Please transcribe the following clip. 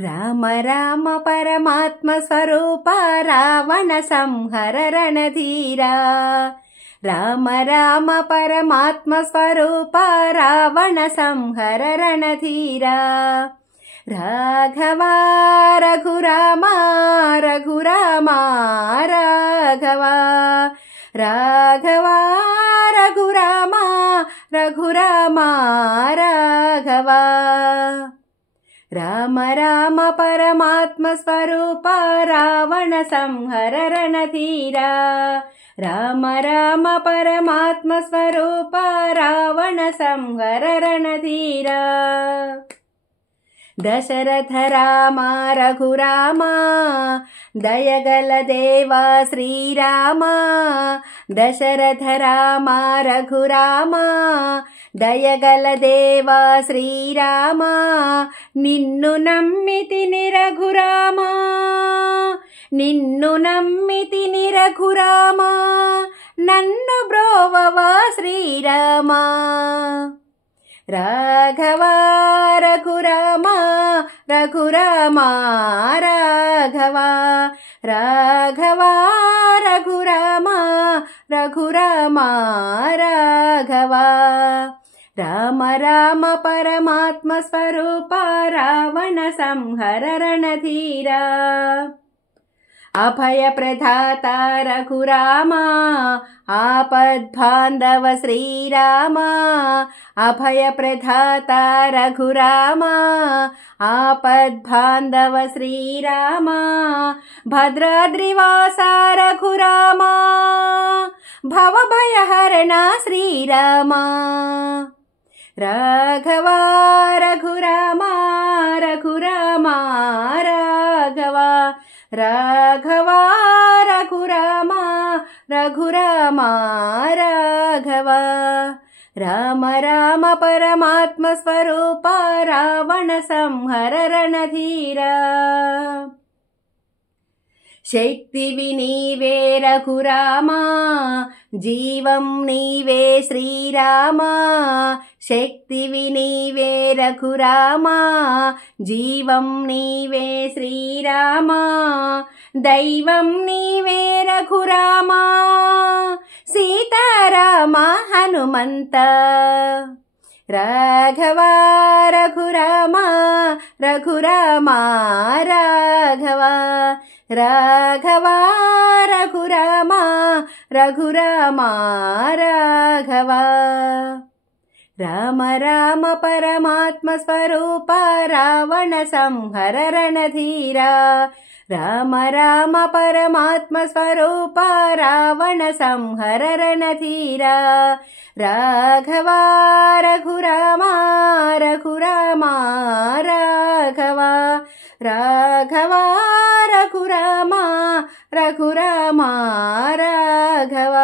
రామ రామ పరమాత్మ స్వరూప రావణ సంహర రణధీరా. రామ రామ పరమాత్మ స్వరూప రావణ సంహర రణధీరా. రాఘవ రఘురామ రఘురామ రాఘవ. రాఘవ రఘురామ రఘురామ రాఘవ. రామ రామ పరమాత్మ స్వరూప రావణ సంహర రణధీరా. రామ రామ పరమాత్మ స్వరూప రావణ సంహర రణధీరా. దశరథ రామ రఘురామ దయగల దేవ శ్రీరామ. దశరథ రామ రఘురామ దయగల దేవ శ్రీరామ. నిన్ను నమ్మితిని రఘురామ, నిన్ను నమ్మితిని రఘురామ, నన్ను బ్రోవవా శ్రీరామ. రాఘవ రఘురామ రఘురామ రాఘవ. రాఘవ రఘురామ రఘురామ రాఘవ. రామ రామ పరమాత్మ స్వరూప రావణ సంహర రణధీరా. అభయ ప్రదాత రఘురామ ఆపద్బాంధవ శ్రీరామ. అభయ ప్రదాత రఘురామ ఆపద్బాంధవ శ్రీరామ. భద్రాద్రివాస రఘురామ భవభయహరణ శ్రీరామ. రాఘవ రఘురామ రఘురామ రాఘవ. రాఘవ రఘురామ రఘురామ రాఘవ. రామ రామ పరమాత్మ స్వరూప రావణ సంహర రణధీరా. శక్తివి నీవే రఘురామ జీవం నీవే శ్రీరామ. శక్తివి నీవే రఘురామ జీవం నీవే శ్రీరామ. దైవం నీవే రఘురామ సీతారామ హనుమంత. రాఘవ రఘురామ రఘురామ రాఘవ. రాఘవ రఘురామ రఘురామ రాఘవ. రామ రామ పరమాత్మ స్వరూప రావణ సంహర రణధీరా. రామ రామ పరమాత్మ స్వరూప రావణ సంహర రణధీరా. రాఘవ రఘురామ రఘురామ రాఘవ. రాఘవ రఘురామ రఘురామ రాఘవ.